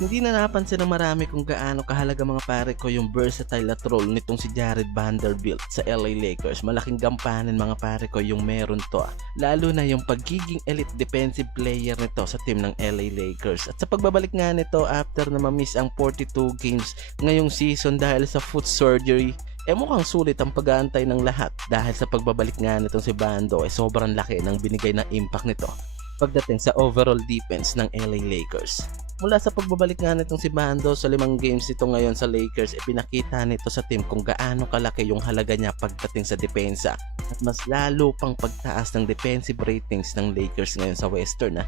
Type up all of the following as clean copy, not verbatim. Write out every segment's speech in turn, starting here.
Hindi na napansin ng marami kung gaano kahalaga mga pare ko yung versatile at role nitong si Jared Vanderbilt sa LA Lakers. Malaking gampanan mga pare ko yung meron to. Lalo na yung pagiging elite defensive player nito sa team ng LA Lakers. At sa pagbabalik nga nito after na ma-miss ang 42 games ngayong season dahil sa foot surgery, mukhang sulit ang pag-aantay ng lahat dahil sa pagbabalik nga nitong si Bando sobrang laki ng binigay na impact nito pagdating sa overall defense ng LA Lakers. Mula sa pagbabalik nga nitong si Bando sa 5 games ito ngayon sa Lakers, pinakita nito sa team kung gaano kalaki yung halaga niya pagdating sa depensa at mas lalo pang pagtaas ng defensive ratings ng Lakers ngayon sa Western.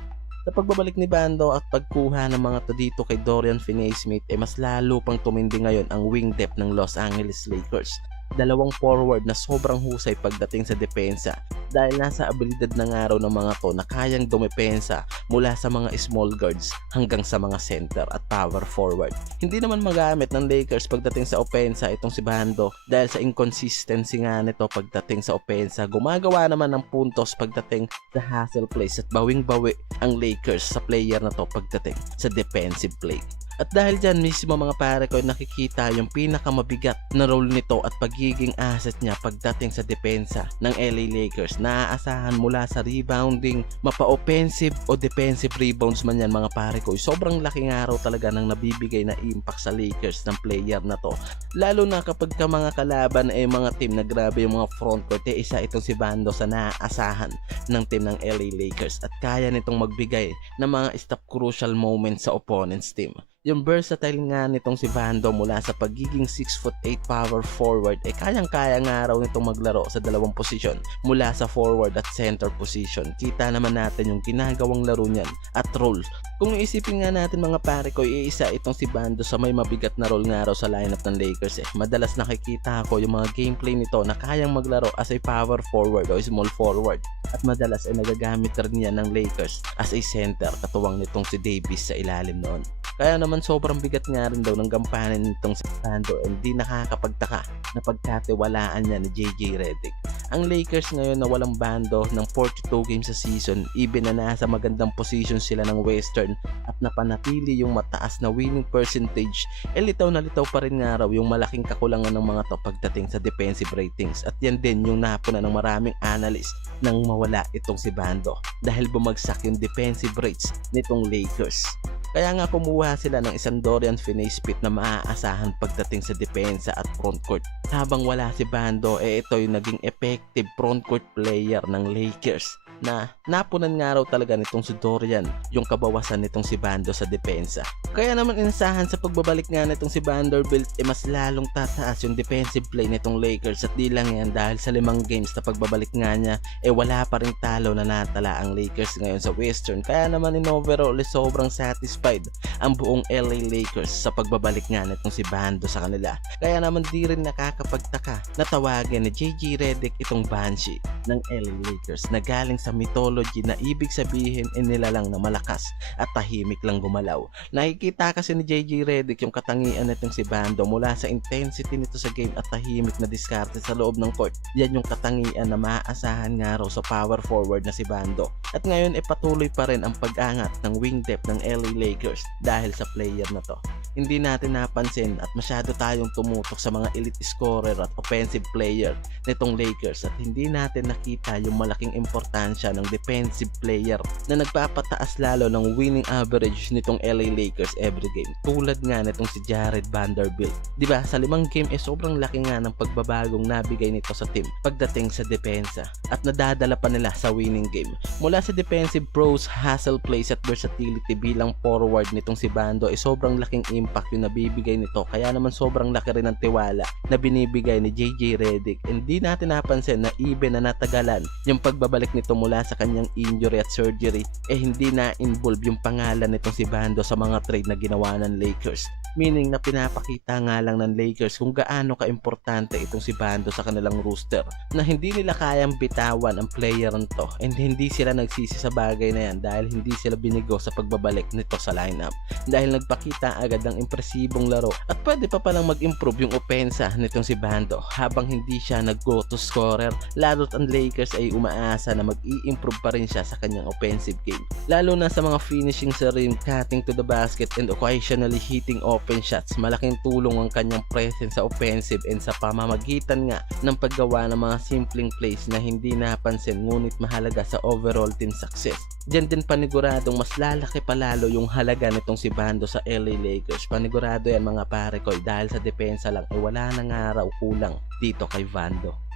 Sa pagbabalik ni Bando at pagkuha ng mga to dito kay Dorian Finney-Smith mas lalo pang tumindi ngayon ang wing depth ng Los Angeles Lakers. Dalawang forward na sobrang husay pagdating sa depensa dahil nasa abilidad ng araw ng mga to na kayang dumepensa mula sa mga small guards hanggang sa mga center at power forward. Hindi naman magamit ng Lakers pagdating sa opensa itong si Bando dahil sa inconsistency nga nito pagdating sa opensa. Gumagawa naman ng puntos pagdating sa hustle plays at bawing-bawi ang Lakers sa player na to pagdating sa defensive play. At dahil dyan mismo mga pare ko nakikita yung pinakamabigat na role nito at pagiging asset niya pagdating sa depensa ng LA Lakers. Naaasahan mula sa rebounding, mapa-offensive o defensive rebounds man yan mga pare ko. Sobrang laking araw talaga ng nabibigay na impact sa Lakers ng player na to. Lalo na kapag ka mga kalaban mga team na grabe yung mga frontcourt isa itong si Bando sa naaasahan ng team ng LA Lakers at kaya nitong magbigay ng mga stop crucial moments sa opponent's team. Yung versatile nga nitong si Bando mula sa pagiging 6'8" power forward kayang-kaya nga raw nitong maglaro sa dalawang posisyon mula sa forward at center position. Kita naman natin yung ginagawang laro niyan at role. Kung iisipin nga natin mga pare ko, iisa itong si Bando sa may mabigat na role nga raw sa lineup ng Lakers. Madalas nakikita ko yung mga gameplay nito na kayang maglaro as a power forward o small forward at madalas nagagamit rin niya ng Lakers as a center katuwang nitong si Davis sa ilalim noon. Kaya naman sobrang bigat nga rin daw ng gampanan nitong si Bando and di nakakapagtaka na pagkatiwalaan niya ni JJ Redick. Ang Lakers ngayon na walang Bando ng 42 games sa season, even na nasa magandang position sila ng Western at napanatili yung mataas na winning percentage, litaw na litaw pa rin nga raw yung malaking kakulangan ng mga to pagdating sa defensive ratings. At yan din yung napuna ng maraming analyst nang mawala itong si Bando dahil bumagsak yung defensive rates nitong Lakers. Kaya nga kumuha sila ng isang Dorian Finney-Smith na maaasahan pagdating sa depensa at frontcourt. Habang wala si Bando, ito yung naging effective frontcourt player ng Lakers na napunan nga raw talaga nitong si Dorian yung kabawasan nitong si Bando sa depensa. Kaya naman inasahan sa pagbabalik nga nitong si Vanderbilt mas lalong tataas yung defensive play nitong Lakers at di lang yan dahil sa 5 games na pagbabalik nga niya wala pa rin talo na natala ang Lakers ngayon sa Western. Kaya naman in overall sobrang satisfied ang buong LA Lakers sa pagbabalik nga nitong si Bando sa kanila. Kaya naman di rin nakakapagtaka na tawagin ni JJ Redick itong Banshee ng LA Lakers na galing sa mythology na ibig sabihin nilalang na malakas at tahimik lang gumalaw. Nakikita kasi ni JJ Redick yung katangian nitong si Bando mula sa intensity nito sa game at tahimik na diskarte sa loob ng court. Yan yung katangian na maaasahan nga raw sa power forward na si Bando. At ngayon patuloy pa rin ang pag-angat ng wing depth ng LA Lakers dahil sa player na to. Hindi natin napansin at masyado tayong tumutok sa mga elite scorer at offensive player nitong Lakers at hindi natin nakita yung malaking importansya ng defensive player na nagpapataas lalo ng winning average nitong LA Lakers every game. Tulad nga nitong si Jared Vanderbilt. Diba sa 5 game sobrang laki nga ng pagbabagong nabigay nito sa team pagdating sa depensa at nadadala pa nila sa winning game. Mula sa defensive pros, hustle plays at versatility bilang forward nitong si Bando sobrang laking impact yung nabibigay nito. Kaya naman sobrang laki rin ng tiwala na binibigay ni JJ Redick. Hindi natin napansin na even na natagalan yung pagbabalik nito mula sa kanyang injury at surgery hindi na involve yung pangalan nitong si Bando sa mga trade na ginawa ng Lakers. Meaning na pinapakita nga lang ng Lakers kung gaano kaimportante itong si Bando sa kanilang roster, na hindi nila kayang bitawan ang player nito, and hindi sila nagsisi sa bagay na yan dahil hindi sila binigo sa pagbabalik nito sa lineup, dahil nagpakita agad ng impresibong laro at pwede pa palang mag-improve yung opensa nitong si Bando habang hindi siya nag-go to scorer, lalo't ang Lakers ay umaasa na mag-i-improve pa rin siya sa kanyang offensive game, lalo na sa mga finishing sa rim, cutting to the basket, and occasionally hitting open shots. Malaking tulong ang kanyang presence sa offensive and sa pamamagitan nga ng paggawa ng mga simpleng plays na hindi napansin ngunit mahalaga sa overall team success. Diyan din paniguradong mas lalaki palalo yung halaga nitong si Bando sa LA Lakers. Panigurado yan mga pare ko, dahil sa depensa lang ay wala nang araw kulang dito kay Bando.